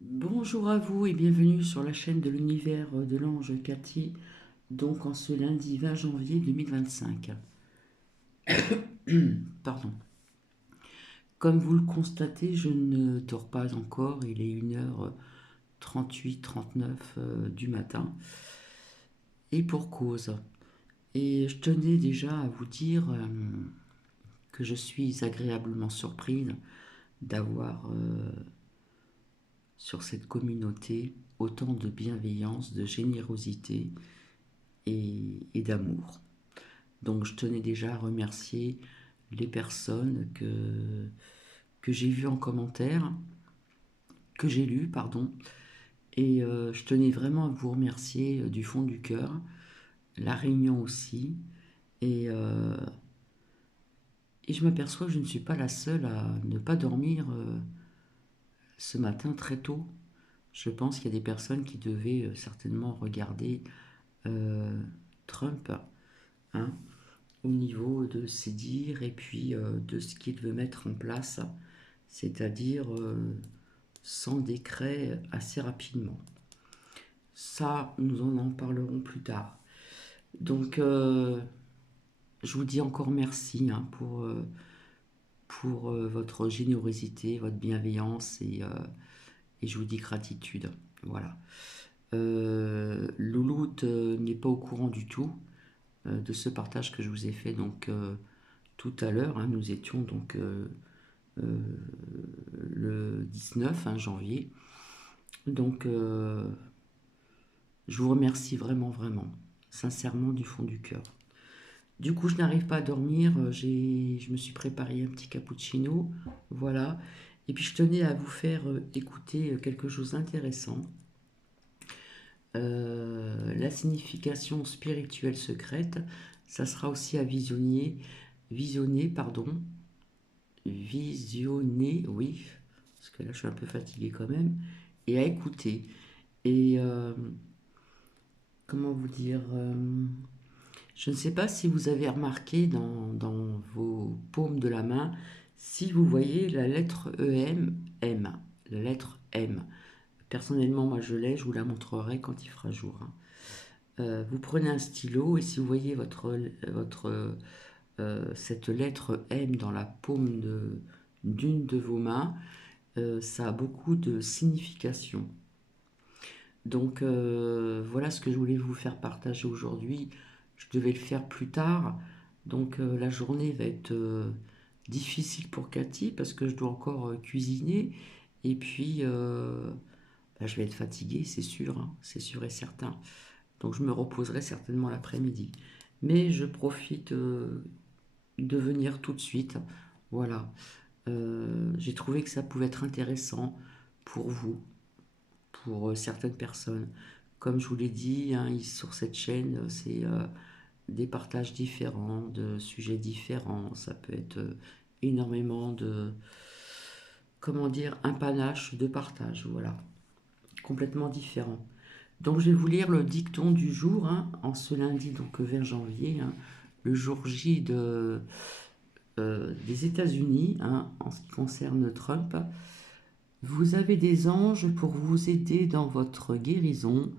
Bonjour à vous et bienvenue sur la chaîne de l'univers de l'ange Cathy, donc en ce lundi 20 janvier 2025. Pardon. Comme vous le constatez, je ne dors pas encore, il est 1h38-39 du matin, et pour cause. Et je tenais déjà à vous dire que je suis agréablement surprise d'avoir sur cette communauté autant de bienveillance, de générosité et d'amour. Donc je tenais déjà à remercier les personnes que j'ai vues en commentaire, que j'ai lues, pardon. Et je tenais vraiment à vous remercier du fond du cœur. La réunion aussi. Et, euh, et je m'aperçois que je ne suis pas la seule à ne pas dormir ce matin très tôt. Je pense qu'il y a des personnes qui devaient certainement regarder euh, Trump, hein, au niveau de ses dires et puis de ce qu'il veut mettre en place, c'est-à-dire sans décret assez rapidement. Ça, nous en parlerons plus tard. Donc, je vous dis encore merci hein, pour votre générosité, votre bienveillance et je vous dis gratitude. Voilà. Louloute n'est pas au courant du tout de ce partage que je vous ai fait donc tout à l'heure. Hein, nous étions donc euh, le 19 hein, janvier. Donc, je vous remercie vraiment, vraiment, sincèrement du fond du cœur. Du coup, je n'arrive pas à dormir. Je me suis préparé un petit cappuccino, voilà. Et puis, je tenais à vous faire écouter quelque chose d'intéressant. La signification spirituelle secrète, ça sera aussi à visionner, pardon, visionner, oui, parce que là, je suis un peu fatigué quand même, et à écouter. Et comment vous dire je ne sais pas si vous avez remarqué dans vos paumes de la main, si vous voyez la lettre EM, M, la lettre M. Personnellement, moi je l'ai, je vous la montrerai quand il fera jour. Hein. Vous prenez un stylo et si vous voyez cette lettre M dans la paume d'une de vos mains, ça a beaucoup de signification. Donc voilà ce que je voulais vous faire partager aujourd'hui. Je devais le faire plus tard. Donc la journée va être difficile pour Cathy parce que je dois encore cuisiner. Et puis bah, je vais être fatiguée, c'est sûr, hein, c'est sûr et certain. Donc je me reposerai certainement l'après-midi. Mais je profite de venir tout de suite. Voilà. J'ai trouvé que ça pouvait être intéressant pour vous pour certaines personnes. Comme je vous l'ai dit, hein, sur cette chaîne, c'est des partages différents, de sujets différents. Ça peut être énormément de, comment dire, un panache de partage, voilà, complètement différent. Donc je vais vous lire le dicton du jour, hein, en ce lundi, donc 20 janvier, hein, le jour J des États-Unis, hein, en ce qui concerne Trump. Vous avez des anges pour vous aider dans votre guérison,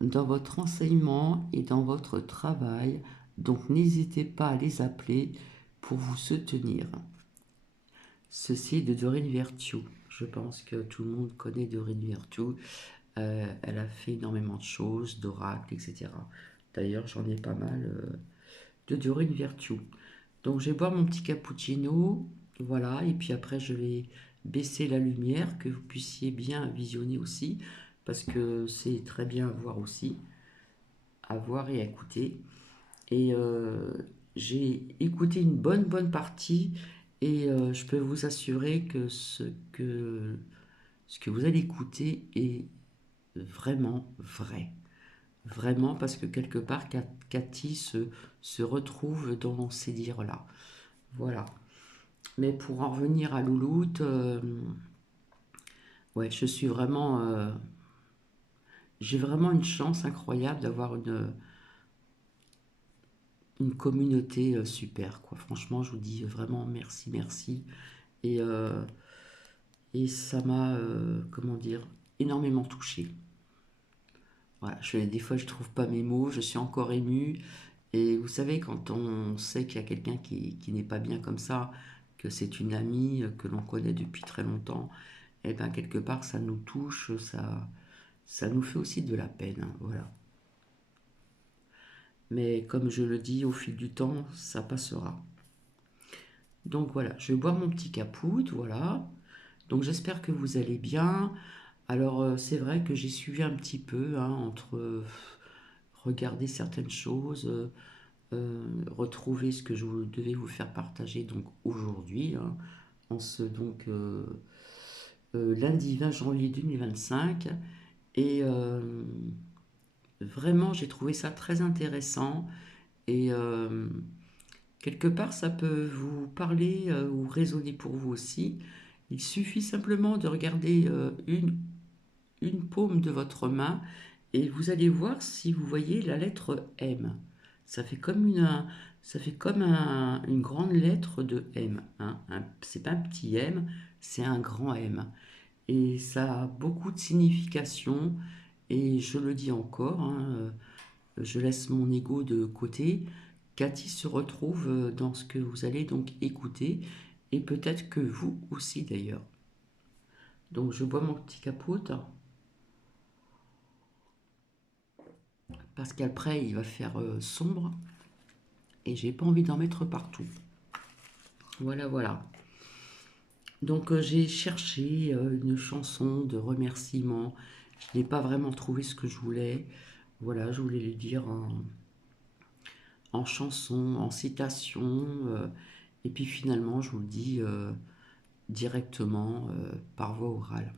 dans votre enseignement et dans votre travail, donc n'hésitez pas à les appeler pour vous soutenir. Ceci est de Doreen Virtue. Je pense que tout le monde connaît Doreen Virtue. Elle a fait énormément de choses, d'oracles, etc. D'ailleurs, j'en ai pas mal de Doreen Virtue. Donc, je vais boire mon petit cappuccino. Voilà, et puis après, je vais baisser la lumière, que vous puissiez bien visionner aussi, parce que c'est très bien à voir aussi, à voir et à écouter. Et j'ai écouté une bonne partie et je peux vous assurer que ce que vous allez écouter est vraiment vrai. Vraiment parce que quelque part Cathy se retrouve dans ces dires-là. Voilà. Mais pour en revenir à Louloute, ouais, je suis vraiment... j'ai vraiment une chance incroyable d'avoir une communauté super, quoi. Franchement, je vous dis vraiment merci, merci. Et, euh, et ça m'a, comment dire, énormément touchée. Voilà, des fois, je trouve pas mes mots, je suis encore émue. Et vous savez, quand on sait qu'il y a quelqu'un qui n'est pas bien comme ça, que c'est une amie que l'on connaît depuis très longtemps, et bien quelque part, ça nous touche, ça nous fait aussi de la peine, hein, voilà. Mais comme je le dis, au fil du temps, ça passera. Donc voilà, je vais boire mon petit capoute, voilà. Donc j'espère que vous allez bien. Alors c'est vrai que j'ai suivi un petit peu hein, entre regarder certaines choses, retrouver ce que devais vous faire partager donc aujourd'hui, hein, en ce lundi 20 janvier 2025. Et vraiment, j'ai trouvé ça très intéressant. Et quelque part, ça peut vous parler ou résonner pour vous aussi. Il suffit simplement de regarder une paume de votre main et vous allez voir si vous voyez la lettre M. Ça fait comme une grande lettre de M, hein. C'est pas un petit M, c'est un grand M. Et ça a beaucoup de signification. Et je le dis encore, hein, je laisse mon ego de côté. Cathy se retrouve dans ce que vous allez donc écouter, et peut-être que vous aussi d'ailleurs. Donc je bois mon petit capote, parce qu'après il va faire sombre, et j'ai pas envie d'en mettre partout. Voilà, voilà. Donc j'ai cherché une chanson de remerciement. Je n'ai pas vraiment trouvé ce que je voulais. Voilà, je voulais le dire en chanson, en citation. Et puis finalement, je vous le dis directement par voie orale.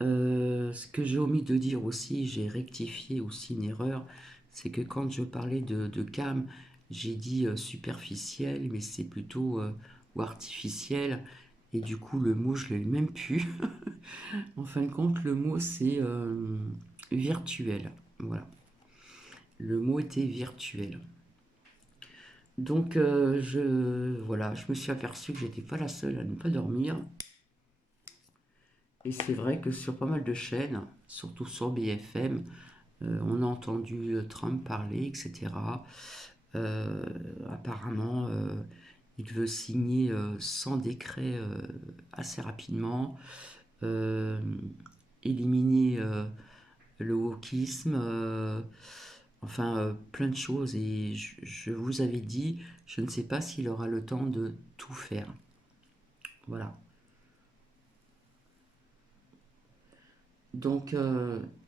Ce que j'ai omis de dire aussi, j'ai rectifié aussi une erreur, c'est que quand je parlais de cam, j'ai dit superficiel, mais c'est plutôt ou artificiel. Et du coup, le mot, je l'ai même plus. En fin de compte, le mot, c'est virtuel. Voilà. Le mot était virtuel. Donc, voilà, je me suis aperçue que j'étais pas la seule à ne pas dormir. Et c'est vrai que sur pas mal de chaînes, surtout sur BFM, on a entendu Trump parler, etc. Apparemment, il veut signer 100 décrets assez rapidement, euh, éliminer le wokisme, enfin plein de choses. Et je vous avais dit, je ne sais pas s'il aura le temps de tout faire. Voilà. Donc,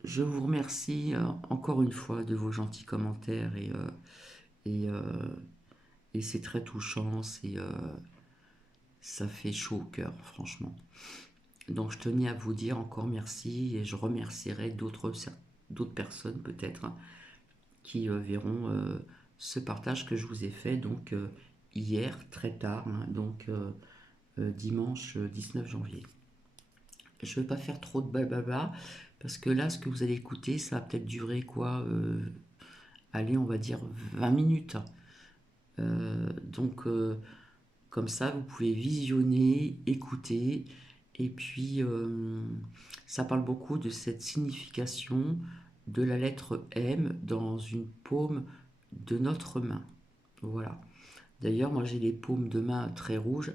je vous remercie encore une fois de vos gentils commentaires et, euh, et c'est très touchant, ça fait chaud au cœur, franchement. Donc, je tenais à vous dire encore merci et je remercierai d'autres personnes peut-être hein, qui verront ce partage que je vous ai fait donc hier très tard, hein, donc dimanche 19 janvier. Je ne vais pas faire trop de blablabla parce que là, ce que vous allez écouter, ça va peut-être durer quoi allez, on va dire 20 minutes. Donc, comme ça, vous pouvez visionner, écouter. Et puis, ça parle beaucoup de cette signification de la lettre M dans une paume de notre main. Voilà. D'ailleurs, moi, j'ai les paumes de main très rouges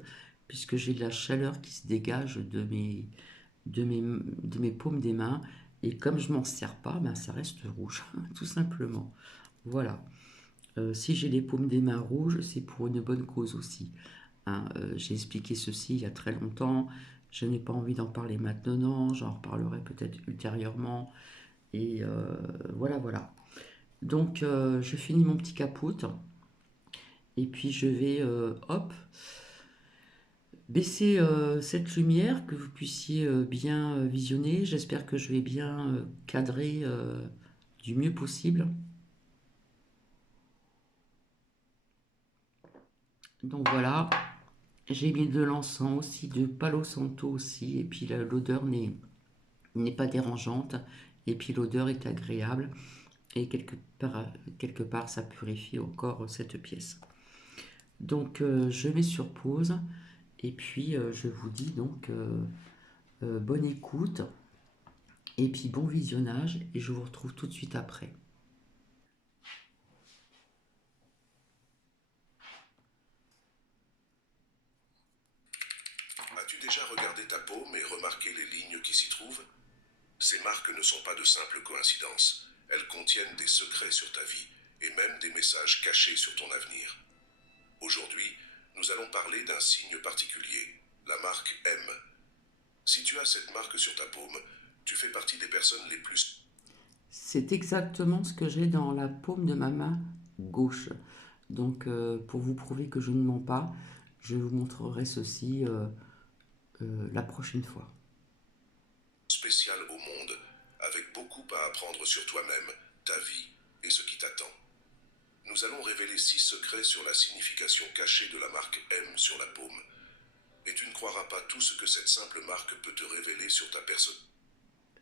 puisque j'ai de la chaleur qui se dégage de mes paumes des mains. Et comme je m'en sers pas, ben, ça reste rouge, tout simplement. Voilà. Si j'ai les paumes des mains rouges, c'est pour une bonne cause aussi, hein. J'ai expliqué ceci il y a très longtemps. Je n'ai pas envie d'en parler maintenant. J'en reparlerai peut-être ultérieurement. Et voilà, voilà. Donc, je finis mon petit capote. Et puis, je vais, hop, baisser cette lumière, que vous puissiez bien visionner. J'espère que je vais bien cadrer du mieux possible. Donc voilà, j'ai mis de l'encens aussi, de Palo Santo aussi, et puis l'odeur n'est pas dérangeante, et puis l'odeur est agréable, et quelque part ça purifie encore cette pièce. Donc je mets sur pause, et puis je vous dis donc bonne écoute et puis bon visionnage et je vous retrouve tout de suite après. As-tu déjà regardé ta paume et remarqué les lignes qui s'y trouvent? Ces marques ne sont pas de simples coïncidences. Elles contiennent des secrets sur ta vie et même des messages cachés sur ton avenir. Aujourd'hui, nous allons parler d'un signe particulier, la marque M. Si tu as cette marque sur ta paume, tu fais partie des personnes les plus... C'est exactement ce que j'ai dans la paume de ma main gauche. Donc pour vous prouver que je ne mens pas, je vous montrerai ceci la prochaine fois. spéciales au monde, avec beaucoup à apprendre sur toi-même, ta vie et ce qui t'attend. Nous allons révéler 6 secrets sur la signification cachée de la marque M sur la paume. Et tu ne croiras pas tout ce que cette simple marque peut te révéler sur ta personne.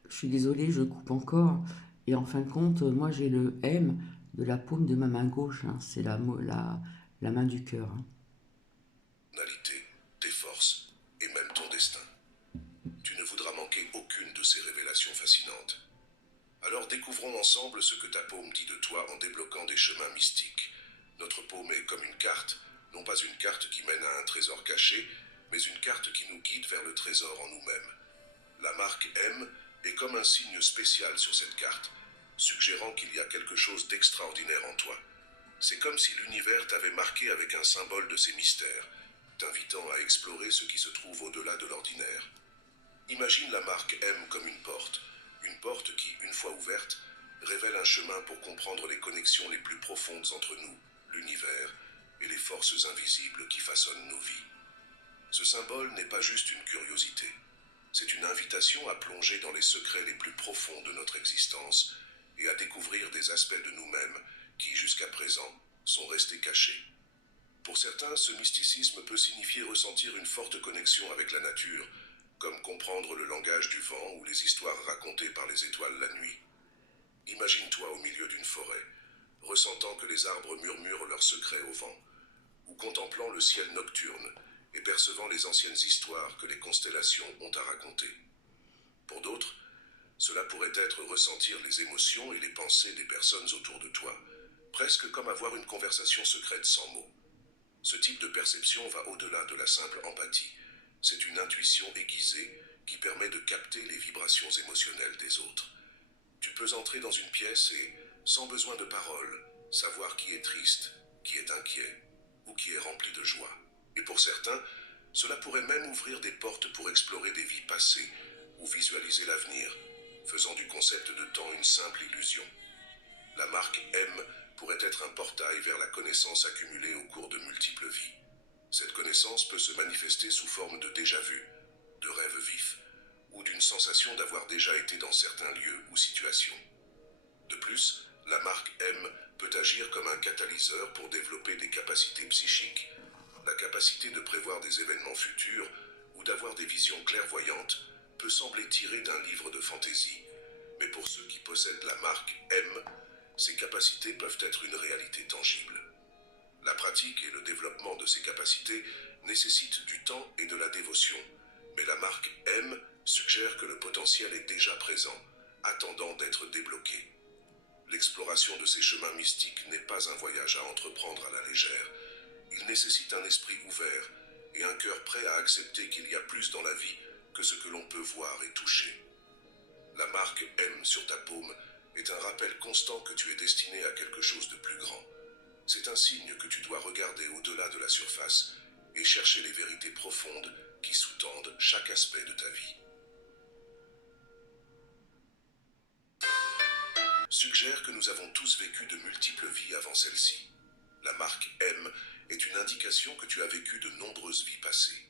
Je suis désolée, je coupe encore. Et en fin de compte, moi j'ai le M de la paume de ma main gauche. Hein. C'est la main du cœur. Hein. Personnalité, tes forces et même ton destin. Tu ne voudras manquer aucune de ces révélations fascinantes. Alors découvrons ensemble ce que ta paume dit de toi en débloquant des chemins mystiques. Notre paume est comme une carte, non pas une carte qui mène à un trésor caché, mais une carte qui nous guide vers le trésor en nous-mêmes. La marque M est comme un signe spécial sur cette carte, suggérant qu'il y a quelque chose d'extraordinaire en toi. C'est comme si l'univers t'avait marqué avec un symbole de ses mystères, t'invitant à explorer ce qui se trouve au-delà de l'ordinaire. Imagine la marque M comme une porte qui, une fois ouverte, révèle un chemin pour comprendre les connexions les plus profondes entre nous, l'univers et les forces invisibles qui façonnent nos vies. Ce symbole n'est pas juste une curiosité, c'est une invitation à plonger dans les secrets les plus profonds de notre existence et à découvrir des aspects de nous-mêmes qui, jusqu'à présent, sont restés cachés. Pour certains, ce mysticisme peut signifier ressentir une forte connexion avec la nature, comme comprendre le langage du vent ou les histoires racontées par les étoiles la nuit. Imagine-toi au milieu d'une forêt, ressentant que les arbres murmurent leurs secrets au vent, ou contemplant le ciel nocturne et percevant les anciennes histoires que les constellations ont à raconter. Pour d'autres, cela pourrait être ressentir les émotions et les pensées des personnes autour de toi, presque comme avoir une conversation secrète sans mots. Ce type de perception va au-delà de la simple empathie. C'est une intuition aiguisée qui permet de capter les vibrations émotionnelles des autres. Tu peux entrer dans une pièce et, sans besoin de paroles, savoir qui est triste, qui est inquiet ou qui est rempli de joie. Et pour certains, cela pourrait même ouvrir des portes pour explorer des vies passées ou visualiser l'avenir, faisant du concept de temps une simple illusion. La marque M pourrait être un portail vers la connaissance accumulée au cours de multiples vies. Cette connaissance peut se manifester sous forme de déjà-vu, de rêves vifs, ou d'une sensation d'avoir déjà été dans certains lieux ou situations. De plus, la marque M peut agir comme un catalyseur pour développer des capacités psychiques, la capacité de prévoir des événements futurs ou d'avoir des visions clairvoyantes peut sembler tirée d'un livre de fantaisie, mais pour ceux qui possèdent la marque M, ces capacités peuvent être une réalité tangible. La pratique et le développement de ces capacités nécessitent du temps et de la dévotion, mais la marque M suggère que le potentiel est déjà présent, attendant d'être débloqué. L'exploration de ces chemins mystiques n'est pas un voyage à entreprendre à la légère. Il nécessite un esprit ouvert et un cœur prêt à accepter qu'il y a plus dans la vie que ce que l'on peut voir et toucher. La marque M sur ta paume est un rappel constant que tu es destiné à quelque chose de plus grand. C'est un signe que tu dois regarder au-delà de la surface et chercher les vérités profondes qui sous-tendent chaque aspect de ta vie. Suggère que nous avons tous vécu de multiples vies avant celle-ci. La marque M est une indication que tu as vécu de nombreuses vies passées.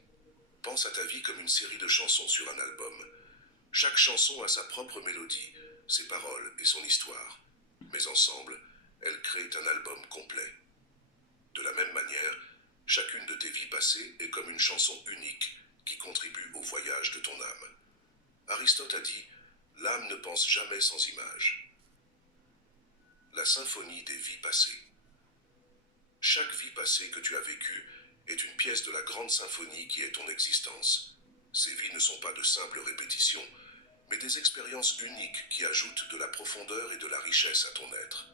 Pense à ta vie comme une série de chansons sur un album. Chaque chanson a sa propre mélodie, ses paroles et son histoire. Mais ensemble, elles créent un album complet. De la même manière, chacune de tes vies passées est comme une chanson unique qui contribue au voyage de ton âme. Aristote a dit « L'âme ne pense jamais sans image ». La symphonie des vies passées. Chaque vie passée que tu as vécue est une pièce de la grande symphonie qui est ton existence. Ces vies ne sont pas de simples répétitions, mais des expériences uniques qui ajoutent de la profondeur et de la richesse à ton être.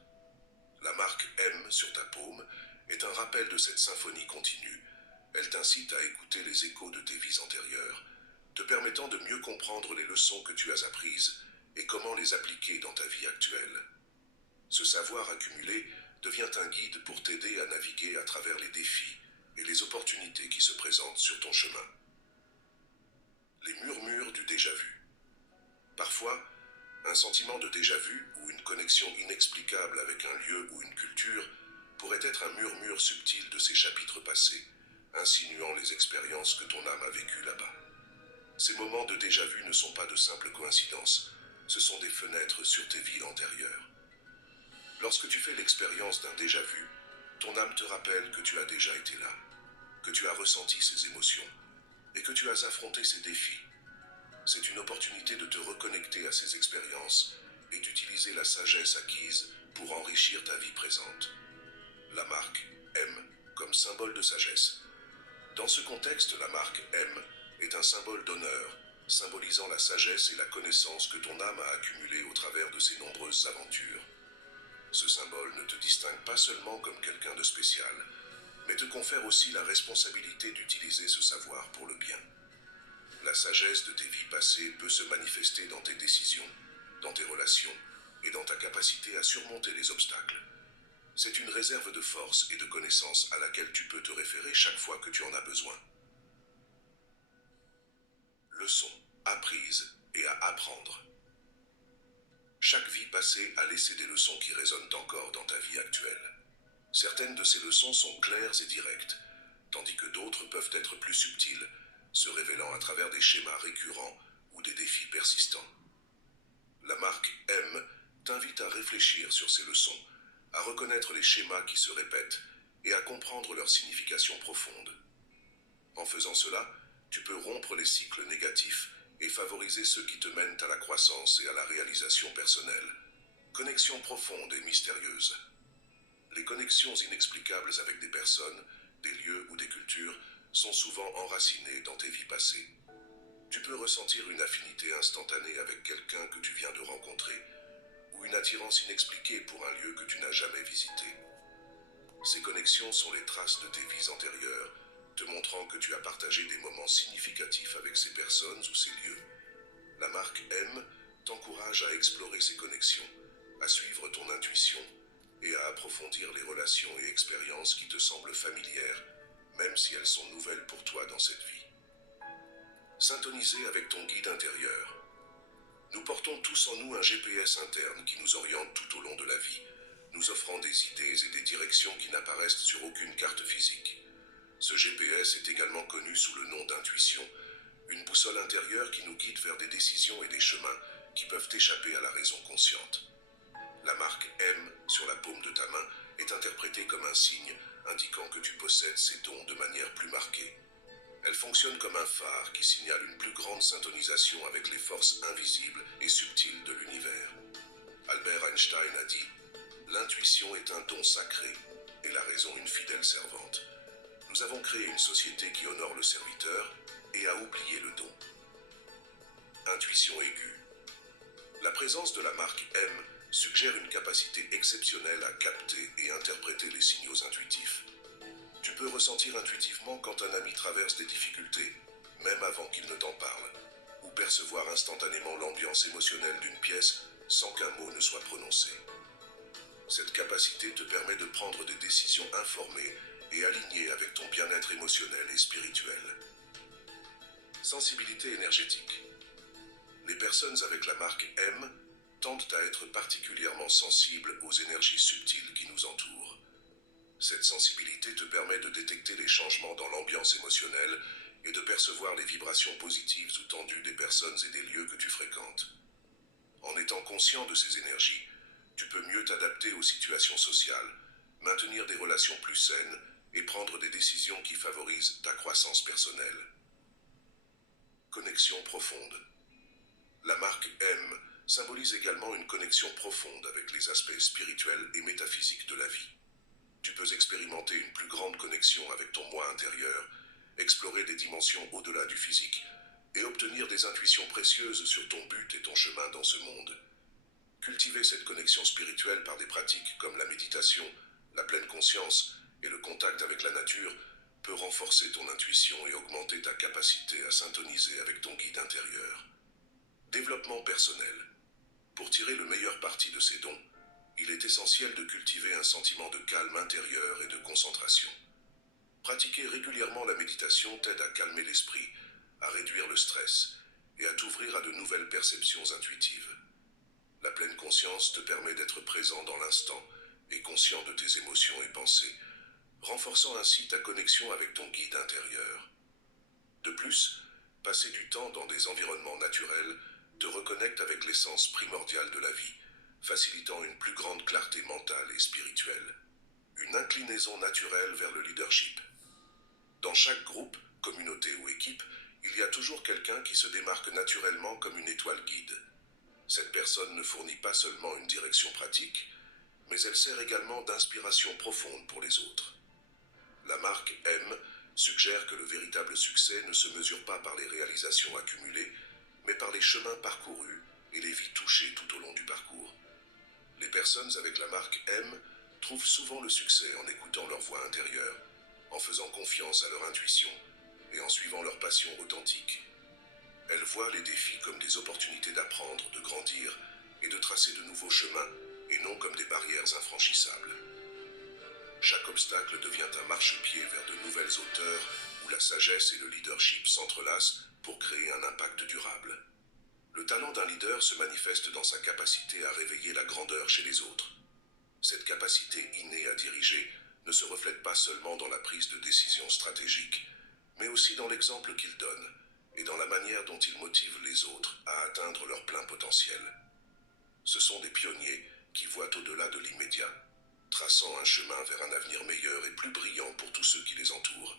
La marque M sur ta paume est un rappel de cette symphonie continue. Elle t'incite à écouter les échos de tes vies antérieures, te permettant de mieux comprendre les leçons que tu as apprises et comment les appliquer dans ta vie actuelle. Ce savoir accumulé devient un guide pour t'aider à naviguer à travers les défis et les opportunités qui se présentent sur ton chemin. Les murmures du déjà-vu. Parfois, un sentiment de déjà-vu ou une connexion inexplicable avec un lieu ou une culture pourrait être un murmure subtil de ces chapitres passés, insinuant les expériences que ton âme a vécues là-bas. Ces moments de déjà-vu ne sont pas de simples coïncidences, ce sont des fenêtres sur tes vies antérieures. Lorsque tu fais l'expérience d'un déjà-vu, ton âme te rappelle que tu as déjà été là, que tu as ressenti ces émotions et que tu as affronté ces défis. C'est une opportunité de te reconnecter à ces expériences et d'utiliser la sagesse acquise pour enrichir ta vie présente. La marque M comme symbole de sagesse. Dans ce contexte, la marque M est un symbole d'honneur, symbolisant la sagesse et la connaissance que ton âme a accumulée au travers de ses nombreuses aventures. Ce symbole ne te distingue pas seulement comme quelqu'un de spécial, mais te confère aussi la responsabilité d'utiliser ce savoir pour le bien. La sagesse de tes vies passées peut se manifester dans tes décisions, dans tes relations et dans ta capacité à surmonter les obstacles. C'est une réserve de force et de connaissances à laquelle tu peux te référer chaque fois que tu en as besoin. Leçons apprises et à apprendre. Chaque vie passée a laissé des leçons qui résonnent encore dans ta vie actuelle. Certaines de ces leçons sont claires et directes, tandis que d'autres peuvent être plus subtiles, se révélant à travers des schémas récurrents ou des défis persistants. La marque M t'invite à réfléchir sur ces leçons, à reconnaître les schémas qui se répètent et à comprendre leur signification profonde. En faisant cela, tu peux rompre les cycles négatifs et favoriser ceux qui te mènent à la croissance et à la réalisation personnelle. Connexion profonde et mystérieuse. Les connexions inexplicables avec des personnes, des lieux ou des cultures sont souvent enracinées dans tes vies passées. Tu peux ressentir une affinité instantanée avec quelqu'un que tu viens de rencontrer, ou une attirance inexpliquée pour un lieu que tu n'as jamais visité. Ces connexions sont les traces de tes vies antérieures, te montrant que tu as partagé des moments significatifs avec ces personnes ou ces lieux. La marque M t'encourage à explorer ces connexions, à suivre ton intuition et à approfondir les relations et expériences qui te semblent familières, même si elles sont nouvelles pour toi dans cette vie. Syntoniser avec ton guide intérieur. Nous portons tous en nous un GPS interne qui nous oriente tout au long de la vie, nous offrant des idées et des directions qui n'apparaissent sur aucune carte physique. Ce GPS est également connu sous le nom d'intuition, une boussole intérieure qui nous guide vers des décisions et des chemins qui peuvent échapper à la raison consciente. La marque M sur la paume de ta main est interprétée comme un signe indiquant que tu possèdes ces dons de manière plus marquée. Elle fonctionne comme un phare qui signale une plus grande syntonisation avec les forces invisibles et subtiles de l'univers. Albert Einstein a dit « L'intuition est un don sacré et la raison une fidèle servante. Nous avons créé une société qui honore le serviteur et a oublié le don. » Intuition aiguë. La présence de la marque M suggère une capacité exceptionnelle à capter et interpréter les signaux intuitifs. Tu peux ressentir intuitivement quand un ami traverse des difficultés, même avant qu'il ne t'en parle, ou percevoir instantanément l'ambiance émotionnelle d'une pièce sans qu'un mot ne soit prononcé. Cette capacité te permet de prendre des décisions informées et alignées avec ton bien-être émotionnel et spirituel. Sensibilité énergétique. Les personnes avec la marque M tendent à être particulièrement sensibles aux énergies subtiles qui nous entourent. Cette sensibilité te permet de détecter les changements dans l'ambiance émotionnelle et de percevoir les vibrations positives ou tendues des personnes et des lieux que tu fréquentes. En étant conscient de ces énergies, tu peux mieux t'adapter aux situations sociales, maintenir des relations plus saines et prendre des décisions qui favorisent ta croissance personnelle. Connexion profonde. La marque M symbolise également une connexion profonde avec les aspects spirituels et métaphysiques de la vie. Tu peux expérimenter une plus grande connexion avec ton moi intérieur, explorer des dimensions au-delà du physique, et obtenir des intuitions précieuses sur ton but et ton chemin dans ce monde. Cultiver cette connexion spirituelle par des pratiques comme la méditation, la pleine conscience et le contact avec la nature peut renforcer ton intuition et augmenter ta capacité à syntoniser avec ton guide intérieur. Développement personnel. Pour tirer le meilleur parti de ces dons, il est essentiel de cultiver un sentiment de calme intérieur et de concentration. Pratiquer régulièrement la méditation t'aide à calmer l'esprit, à réduire le stress et à t'ouvrir à de nouvelles perceptions intuitives. La pleine conscience te permet d'être présent dans l'instant et conscient de tes émotions et pensées, renforçant ainsi ta connexion avec ton guide intérieur. De plus, passer du temps dans des environnements naturels te reconnecte avec l'essence primordiale de la vie, facilitant une plus grande clarté mentale et spirituelle. Une inclinaison naturelle vers le leadership. Dans chaque groupe, communauté ou équipe, il y a toujours quelqu'un qui se démarque naturellement comme une étoile guide. Cette personne ne fournit pas seulement une direction pratique, mais elle sert également d'inspiration profonde pour les autres. La marque M suggère que le véritable succès ne se mesure pas par les réalisations accumulées, mais par les chemins parcourus et les vies touchées tout au long du parcours. Les personnes avec la marque M trouvent souvent le succès en écoutant leur voix intérieure, en faisant confiance à leur intuition et en suivant leur passion authentique. Elles voient les défis comme des opportunités d'apprendre, de grandir et de tracer de nouveaux chemins, et non comme des barrières infranchissables. Chaque obstacle devient un marchepied vers de nouvelles hauteurs où la sagesse et le leadership s'entrelacent pour créer un impact durable. Le talent d'un leader se manifeste dans sa capacité à réveiller la grandeur chez les autres. Cette capacité innée à diriger ne se reflète pas seulement dans la prise de décision stratégique, mais aussi dans l'exemple qu'il donne et dans la manière dont il motive les autres à atteindre leur plein potentiel. Ce sont des pionniers qui voient au-delà de l'immédiat, traçant un chemin vers un avenir meilleur et plus brillant pour tous ceux qui les entourent.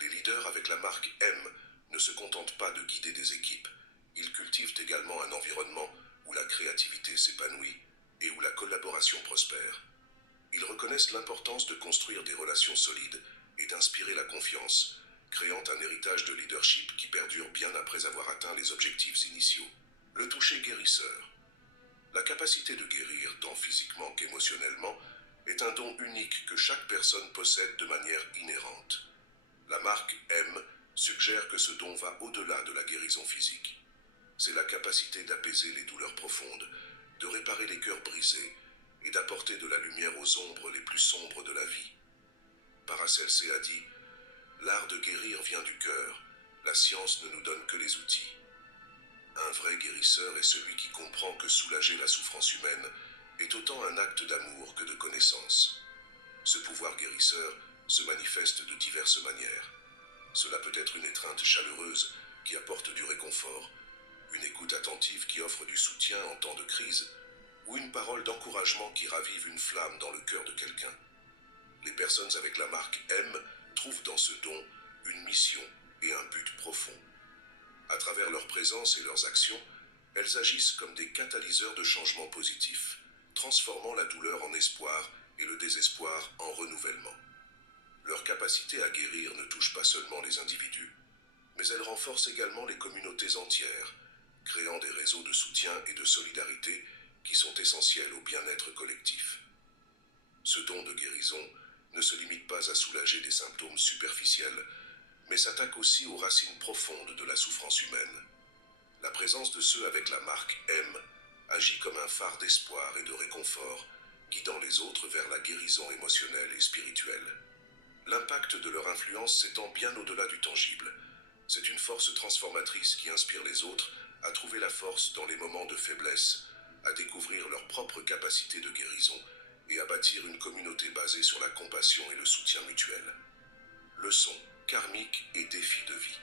Les leaders avec la marque M ne se contentent pas de guider des équipes, ils cultivent également un environnement où la créativité s'épanouit et où la collaboration prospère. Ils reconnaissent l'importance de construire des relations solides et d'inspirer la confiance, créant un héritage de leadership qui perdure bien après avoir atteint les objectifs initiaux. Le toucher guérisseur. La capacité de guérir, tant physiquement qu'émotionnellement, est un don unique que chaque personne possède de manière inhérente. La marque M suggère que ce don va au-delà de la guérison physique. C'est la capacité d'apaiser les douleurs profondes, de réparer les cœurs brisés et d'apporter de la lumière aux ombres les plus sombres de la vie. Paracelse a dit « L'art de guérir vient du cœur, la science ne nous donne que les outils. » Un vrai guérisseur est celui qui comprend que soulager la souffrance humaine est autant un acte d'amour que de connaissance. Ce pouvoir guérisseur se manifeste de diverses manières. Cela peut être une étreinte chaleureuse qui apporte du réconfort, une écoute attentive qui offre du soutien en temps de crise, ou une parole d'encouragement qui ravive une flamme dans le cœur de quelqu'un. Les personnes avec la marque M trouvent dans ce don une mission et un but profond. À travers leur présence et leurs actions, elles agissent comme des catalyseurs de changements positifs, transformant la douleur en espoir et le désespoir en renouvellement. Leur capacité à guérir ne touche pas seulement les individus, mais elle renforce également les communautés entières, créant des réseaux de soutien et de solidarité qui sont essentiels au bien-être collectif. Ce don de guérison ne se limite pas à soulager des symptômes superficiels, mais s'attaque aussi aux racines profondes de la souffrance humaine. La présence de ceux avec la marque M agit comme un phare d'espoir et de réconfort, guidant les autres vers la guérison émotionnelle et spirituelle. L'impact de leur influence s'étend bien au-delà du tangible. C'est une force transformatrice qui inspire les autres à trouver la force dans les moments de faiblesse, à découvrir leurs propres capacités de guérison et à bâtir une communauté basée sur la compassion et le soutien mutuel. Leçons karmiques et défis de vie.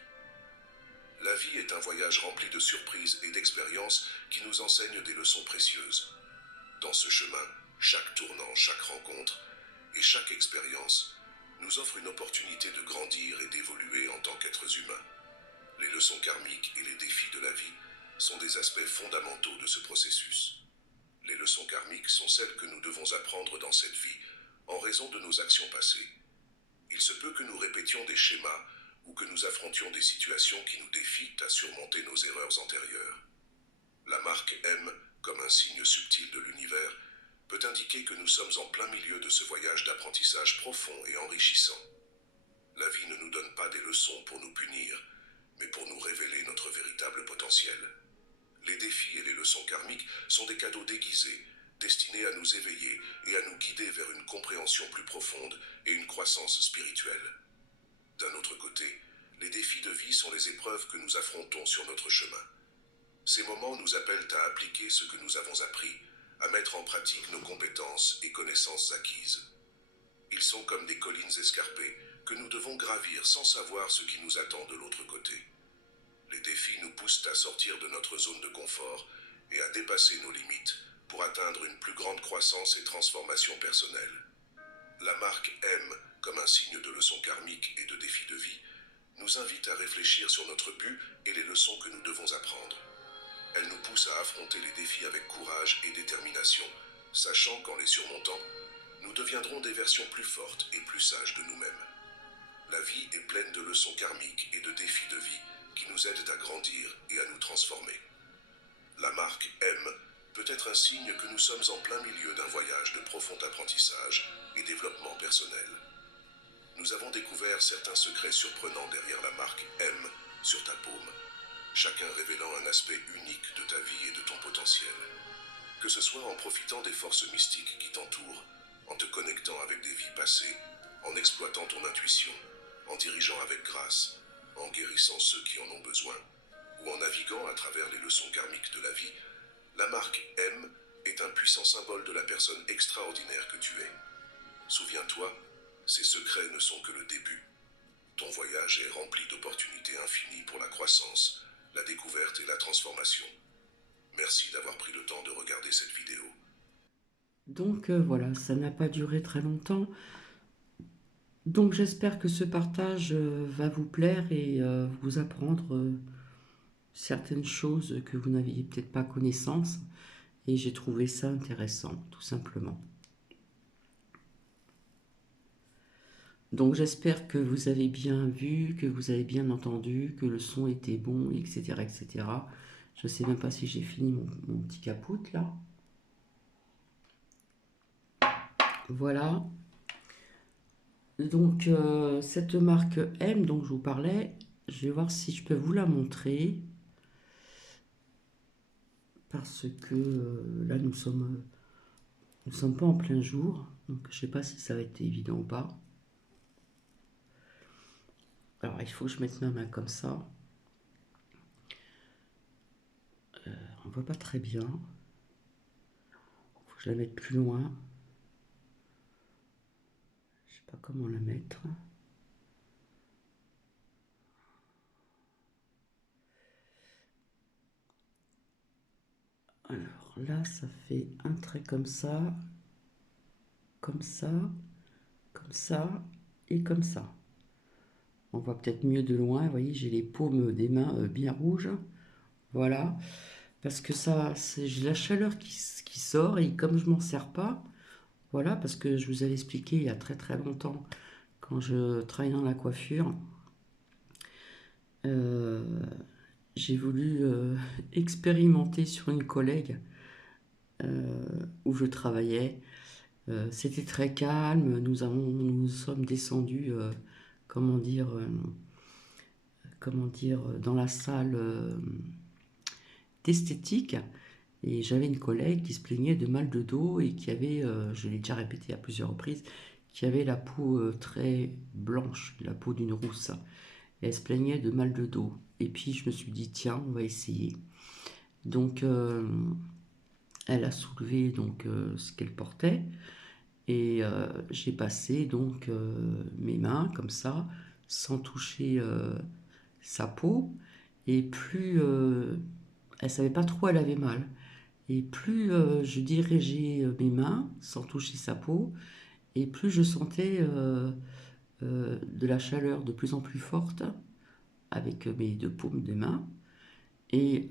La vie est un voyage rempli de surprises et d'expériences qui nous enseignent des leçons précieuses. Dans ce chemin, chaque tournant, chaque rencontre et chaque expérience nous offre une opportunité de grandir et d'évoluer en tant qu'êtres humains. Les leçons karmiques et les défis de la vie sont des aspects fondamentaux de ce processus. Les leçons karmiques sont celles que nous devons apprendre dans cette vie en raison de nos actions passées. Il se peut que nous répétions des schémas ou que nous affrontions des situations qui nous défient à surmonter nos erreurs antérieures. La marque M, comme un signe subtil de l'univers, peut indiquer que nous sommes en plein milieu de ce voyage d'apprentissage profond et enrichissant. La vie ne nous donne pas des leçons pour nous punir, mais pour nous révéler notre véritable potentiel. Les défis et les leçons karmiques sont des cadeaux déguisés, destinés à nous éveiller et à nous guider vers une compréhension plus profonde et une croissance spirituelle. D'un autre côté, les défis de vie sont les épreuves que nous affrontons sur notre chemin. Ces moments nous appellent à appliquer ce que nous avons appris, à mettre en pratique nos compétences et connaissances acquises. Ils sont comme des collines escarpées que nous devons gravir sans savoir ce qui nous attend de l'autre côté. Les défis nous poussent à sortir de notre zone de confort et à dépasser nos limites pour atteindre une plus grande croissance et transformation personnelle. La marque M, comme un signe de leçon karmique et de défi de vie, nous invite à réfléchir sur notre but et les leçons que nous devons apprendre. Elle nous pousse à affronter les défis avec courage et détermination, sachant qu'en les surmontant, nous deviendrons des versions plus fortes et plus sages de nous-mêmes. La vie est pleine de leçons karmiques et de défis de vie qui nous aident à grandir et à nous transformer. La marque M peut être un signe que nous sommes en plein milieu d'un voyage de profond apprentissage et développement personnel. Nous avons découvert certains secrets surprenants derrière la marque M sur ta paume, chacun révélant un aspect unique de ta vie et de ton potentiel. Que ce soit en profitant des forces mystiques qui t'entourent, en te connectant avec des vies passées, en exploitant ton intuition, en dirigeant avec grâce, en guérissant ceux qui en ont besoin, ou en naviguant à travers les leçons karmiques de la vie, la marque M est un puissant symbole de la personne extraordinaire que tu es. Souviens-toi, ces secrets ne sont que le début. Ton voyage est rempli d'opportunités infinies pour la croissance, la découverte et la transformation. Merci d'avoir pris le temps de regarder cette vidéo. Donc voilà, ça n'a pas duré très longtemps. Donc j'espère que ce partage va vous plaire et vous apprendre certaines choses que vous n'aviez peut-être pas connaissance. Et j'ai trouvé ça intéressant, tout simplement. Donc j'espère que vous avez bien vu, que vous avez bien entendu, que le son était bon, etc. etc. Je ne sais même pas si j'ai fini mon petit capote là. Voilà. Donc cette marque M dont je vous parlais, je vais voir si je peux vous la montrer. Parce que là nous sommes pas en plein jour. Donc je ne sais pas si ça va être évident ou pas. Alors il faut que je mette ma main comme ça. On ne voit pas très bien. Il faut que je la mette plus loin. Je ne sais pas comment la mettre. Alors là, ça fait un trait comme ça, comme ça, comme ça et comme ça. On voit peut-être mieux de loin. Vous voyez, j'ai les paumes des mains bien rouges. Voilà. Parce que ça, j'ai la chaleur qui sort et comme je m'en sers pas, voilà, parce que je vous avais expliqué il y a très très longtemps, quand je travaillais dans la coiffure, j'ai voulu expérimenter sur une collègue où je travaillais. C'était très calme, nous sommes descendus, comment dire, dans la salle d'esthétique. Et j'avais une collègue qui se plaignait de mal de dos et qui avait, je l'ai déjà répété à plusieurs reprises, qui avait la peau très blanche, la peau d'une rousse. Et elle se plaignait de mal de dos. Et puis je me suis dit, tiens, on va essayer. Donc elle a soulevé donc, ce qu'elle portait. Et j'ai passé donc mes mains comme ça, sans toucher sa peau. Et plus elle savait pas trop, elle avait mal. Et plus je dirigeais mes mains sans toucher sa peau, et plus je sentais de la chaleur de plus en plus forte avec mes deux paumes des mains. Et,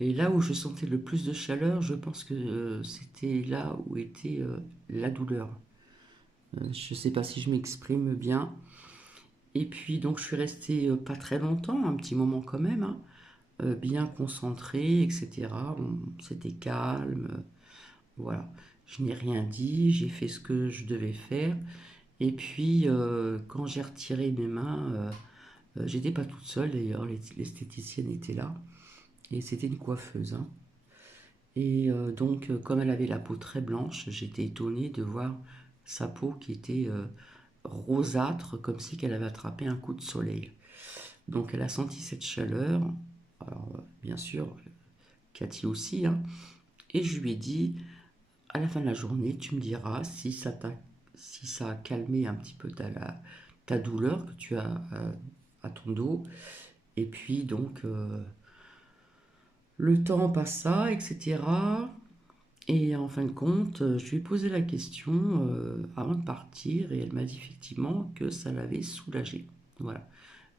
là où je sentais le plus de chaleur, je pense que c'était là où était la douleur. Je ne sais pas si je m'exprime bien. Et puis donc je suis restée pas très longtemps, un petit moment quand même, hein, bien concentrée, etc. Bon, c'était calme, voilà. Je n'ai rien dit, j'ai fait ce que je devais faire. Et puis quand j'ai retiré mes mains, j'étais pas toute seule d'ailleurs, l'esthéticienne était là. Et c'était une coiffeuse, hein. Et donc, comme elle avait la peau très blanche, j'étais étonnée de voir sa peau qui était rosâtre, comme si qu'elle avait attrapé un coup de soleil. Donc, elle a senti cette chaleur. Alors, bien sûr, Cathy aussi, hein. Et je lui ai dit, à la fin de la journée, tu me diras si ça a calmé un petit peu ta douleur que tu as à ton dos. Et puis, donc, le temps passa, etc. Et en fin de compte, je lui ai posé la question avant de partir et elle m'a dit effectivement que ça l'avait soulagée. Voilà.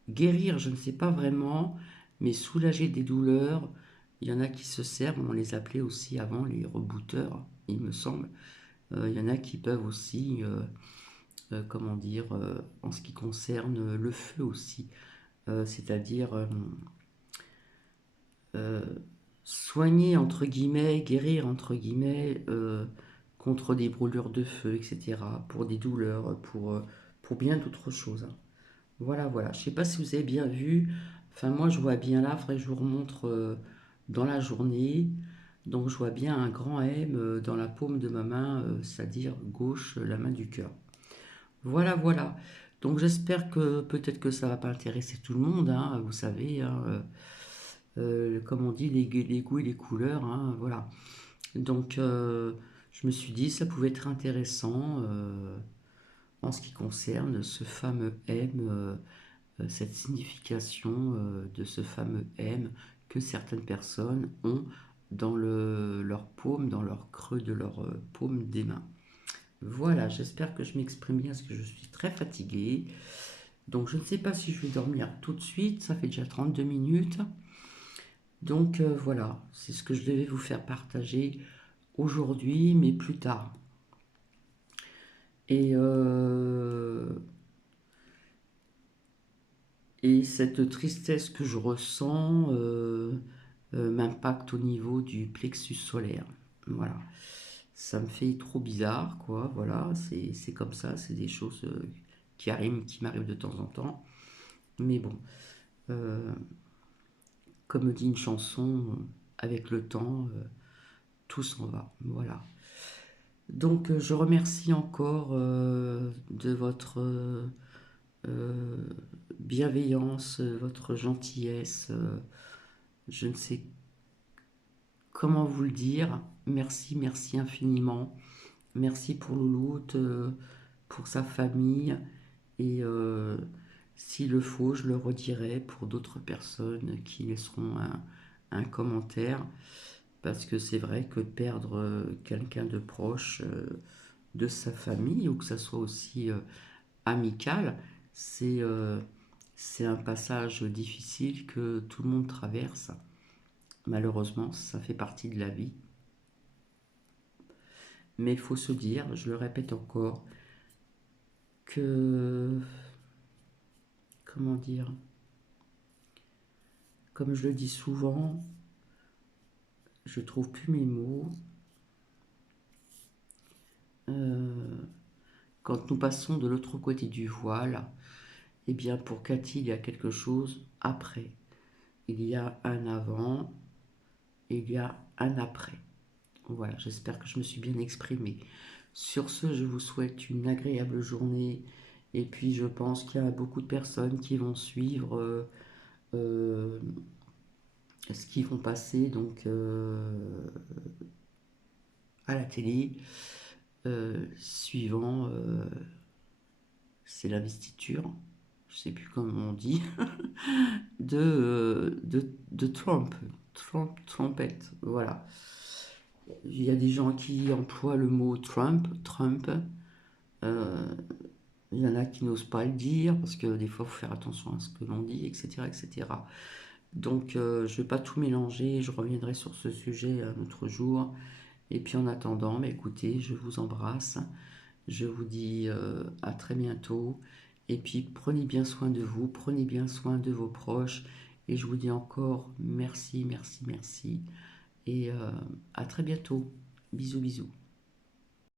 Guérir, je ne sais pas vraiment, mais soulager des douleurs, il y en a qui se servent, on les appelait aussi avant les rebooters, il me semble. Il y en a qui peuvent aussi, comment dire, en ce qui concerne le feu aussi, c'est-à-dire euh, soigner entre guillemets, guérir entre guillemets contre des brûlures de feu, etc., pour des douleurs, pour bien d'autres choses, hein. Voilà, voilà. Je sais pas si vous avez bien vu. Enfin, moi, je vois bien là. Il faudrait que je vous remontre dans la journée. Donc, je vois bien un grand M dans la paume de ma main, c'est-à-dire gauche, la main du cœur. Voilà, voilà. Donc, j'espère que peut-être que ça va pas intéresser tout le monde, hein, vous savez, hein, comme on dit, les goûts et les couleurs, hein, voilà. Donc, je me suis dit, ça pouvait être intéressant en ce qui concerne ce fameux M, cette signification de ce fameux M que certaines personnes ont dans leur paume, dans leur creux de leur paume des mains. Voilà, j'espère que je m'exprime bien parce que je suis très fatiguée. Donc, je ne sais pas si je vais dormir tout de suite, ça fait déjà 32 minutes. Donc, voilà, c'est ce que je devais vous faire partager aujourd'hui, mais plus tard. Et, et cette tristesse que je ressens m'impacte au niveau du plexus solaire. Voilà. Ça me fait trop bizarre, quoi. Voilà, c'est comme ça, c'est des choses qui m'arrivent de temps en temps. Mais bon, euh, comme dit une chanson, avec le temps, tout s'en va. Voilà. Donc, je remercie encore de votre euh, bienveillance, votre gentillesse. Je ne sais comment vous le dire. Merci, merci infiniment. Merci pour Louloute, pour sa famille. Et s'il le faut, je le redirai pour d'autres personnes qui laisseront un commentaire. Parce que c'est vrai que perdre quelqu'un de proche de sa famille, ou que ça soit aussi amical, c'est c'est un passage difficile que tout le monde traverse. Malheureusement, ça fait partie de la vie. Mais il faut se dire, je le répète encore, que, comment dire, comme je le dis souvent, je trouve plus mes mots. Euh, Quand nous passons de l'autre côté du voile, eh bien pour Cathy, il y a quelque chose après. Il y a un avant, il y a un après. Voilà, j'espère que je me suis bien exprimée. Sur ce, je vous souhaite une agréable journée. Et puis, je pense qu'il y a beaucoup de personnes qui vont suivre euh, ce qu'ils vont passer donc à la télé, suivant, c'est l'investiture, je sais plus comment on dit, de Trump, Trumpette, voilà. Il y a des gens qui emploient le mot Trump. Euh, il y en a qui n'osent pas le dire parce que des fois, il faut faire attention à ce que l'on dit, etc., etc. Donc, je ne vais pas tout mélanger. Je reviendrai sur ce sujet un autre jour. Et puis, en attendant, écoutez, je vous embrasse. Je vous dis à très bientôt Et puis prenez bien soin de vous, prenez bien soin de vos proches. Et je vous dis encore merci, merci, merci. Et à très bientôt. Bisous, bisous.